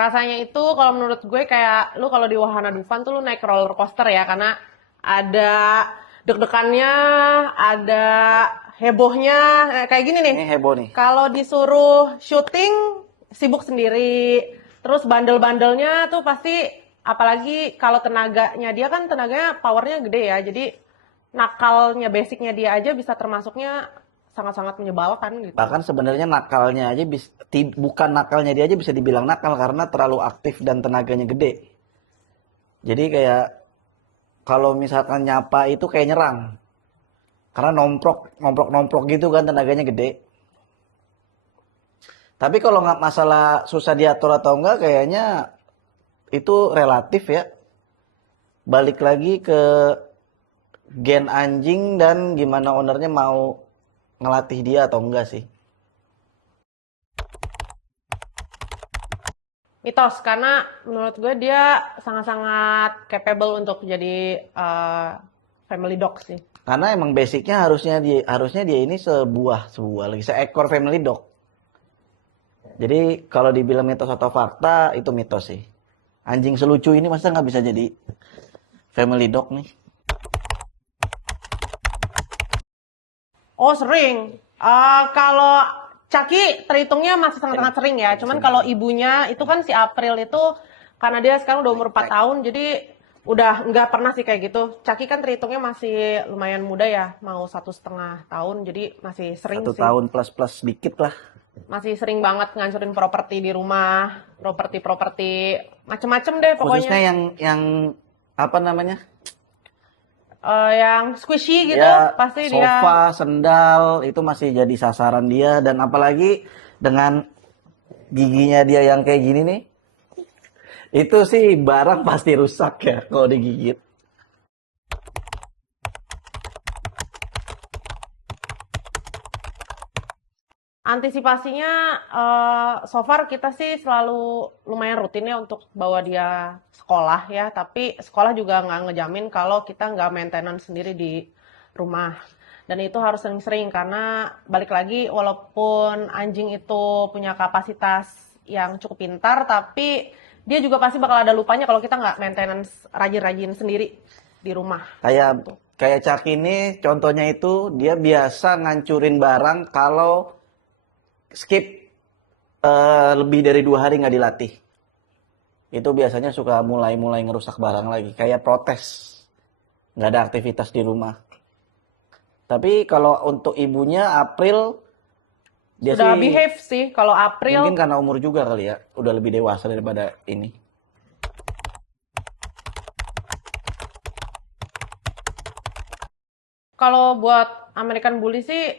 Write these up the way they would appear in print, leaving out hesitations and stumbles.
Rasanya itu kalau menurut gue kayak lu kalau di Wahana Dufan tuh lu naik roller coaster ya, karena ada deg-degannya, ada hebohnya. Kayak gini nih, Ini heboh nih. kalau disuruh syuting sibuk sendiri, terus bandel-bandelnya tuh pasti, apalagi kalau tenaganya dia kan tenaganya powernya gede ya, jadi nakalnya basicnya dia aja bisa termasuknya sangat-sangat menyebalkan gitu. Bahkan sebenarnya nakalnya aja bukan nakalnya dia aja bisa dibilang nakal karena terlalu aktif dan tenaganya gede. Jadi kayak kalau misalkan nyapa itu kayak nyerang. Karena nomprok gitu kan tenaganya gede. Tapi kalau nggak masalah susah diatur atau enggak kayaknya itu relatif ya. Balik lagi ke gen anjing dan gimana ownernya mau ngelatih dia atau enggak sih. Mitos, karena menurut gue dia sangat-sangat capable untuk jadi family dog sih. Karena emang basicnya harusnya dia ini sebuah lagi seekor family dog. Jadi kalau dibilang mitos atau fakta itu mitos sih. Anjing selucu ini masa nggak bisa jadi family dog nih? Oh sering. Kalau Caki terhitungnya masih sangat-sangat sering ya. Cuman kalau ibunya itu kan si April itu, karena dia sekarang udah umur 4 tahun, jadi udah nggak pernah sih kayak gitu. Caki kan terhitungnya masih lumayan muda ya, mau 1,5 tahun, jadi masih sering 1 sih. tahun plus dikit lah. Masih sering banget ngancurin properti di rumah, properti macem-macem deh pokoknya. Khususnya yang apa namanya? Yang squishy gitu, Ya pasti dia. sofa, sendal itu masih jadi sasaran dia dan apalagi dengan giginya dia yang kayak gini nih. Itu sih barang pasti rusak ya kalau digigit. Antisipasinya, so far kita sih selalu lumayan rutin ya untuk bawa dia sekolah ya, tapi sekolah juga nggak ngejamin kalau kita nggak maintenance sendiri di rumah. Dan itu harus sering-sering karena balik lagi walaupun anjing itu punya kapasitas yang cukup pintar, tapi dia juga pasti bakal ada lupanya kalau kita nggak maintenance rajin-rajin sendiri di rumah. Kayak Gitu. kayak Cak ini contohnya itu dia biasa ngancurin barang kalau skip lebih dari 2 hari nggak dilatih. Itu biasanya suka mulai ngerusak barang lagi. Kayak protes. Nggak ada aktivitas di rumah. Tapi kalau untuk ibunya April, dia Sudah sih behave sih kalau mungkin April. karena umur juga kali ya. Udah lebih dewasa daripada ini. Kalau buat American Bully sih,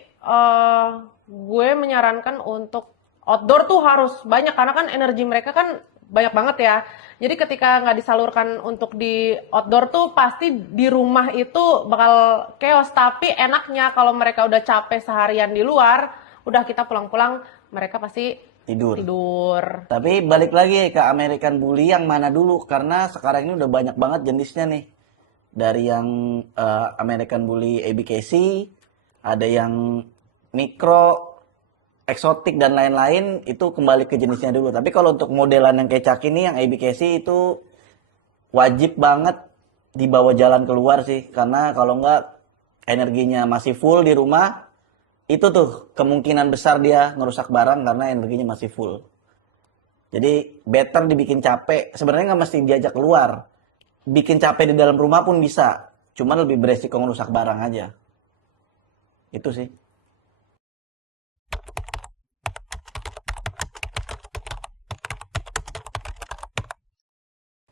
gue menyarankan untuk outdoor tuh harus banyak, karena kan energi mereka kan banyak banget ya. Jadi ketika nggak disalurkan untuk di outdoor tuh pasti di rumah itu bakal chaos. Tapi enaknya kalau mereka udah capek seharian di luar, udah kita pulang-pulang mereka pasti Tidur. tidur. Tapi balik lagi ke American Bully yang mana dulu. Karena sekarang ini udah banyak banget jenisnya nih. Dari yang American Bully ABKC, ada yang mikro, eksotik dan lain-lain, itu kembali ke jenisnya dulu. Tapi kalau untuk modelan yang kayak Cak ini yang ABKC itu wajib banget dibawa jalan keluar sih, karena kalau enggak energinya masih full di rumah, itu tuh kemungkinan besar dia ngerusak barang karena energinya masih full. Jadi better dibikin capek. Sebenarnya nggak mesti diajak keluar. Bikin capek di dalam rumah pun bisa. Cuman lebih beresiko ngerusak barang aja. Itu sih.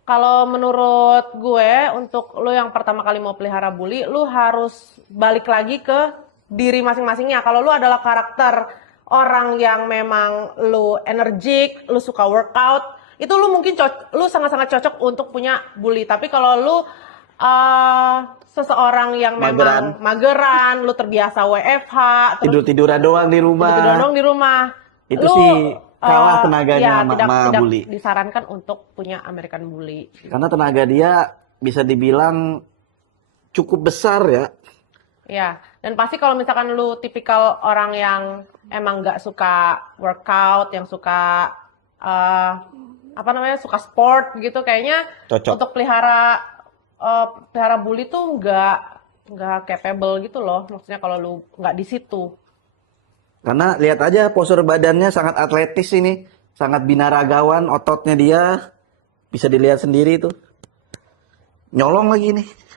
Kalau menurut gue, untuk lo yang pertama kali mau pelihara bully, lo harus balik lagi ke diri masing-masingnya. Kalau lo adalah karakter orang yang memang lo energik, lo suka workout, itu lo mungkin lo sangat-sangat cocok untuk punya bully. Tapi kalau lo seseorang yang memang mageran, lo terbiasa WFH, terus Tidur-tiduran doang di tidur-tidur rumah. dong di rumah, Itu lu sih kalah tenaganya ya sama tidak tidak bully. disarankan untuk punya American Bully. Karena tenaga dia bisa dibilang cukup besar ya. Ya, dan pasti kalau misalkan lu tipikal orang yang emang nggak suka workout, yang suka uh, apa namanya suka sport gitu, kayaknya Cocok. untuk pelihara bully tuh nggak capable gitu loh. Maksudnya kalau lu nggak di situ. Karena lihat aja postur badannya sangat atletis ini, sangat binaragawan, ototnya dia bisa dilihat sendiri tuh. Nyolong lagi nih.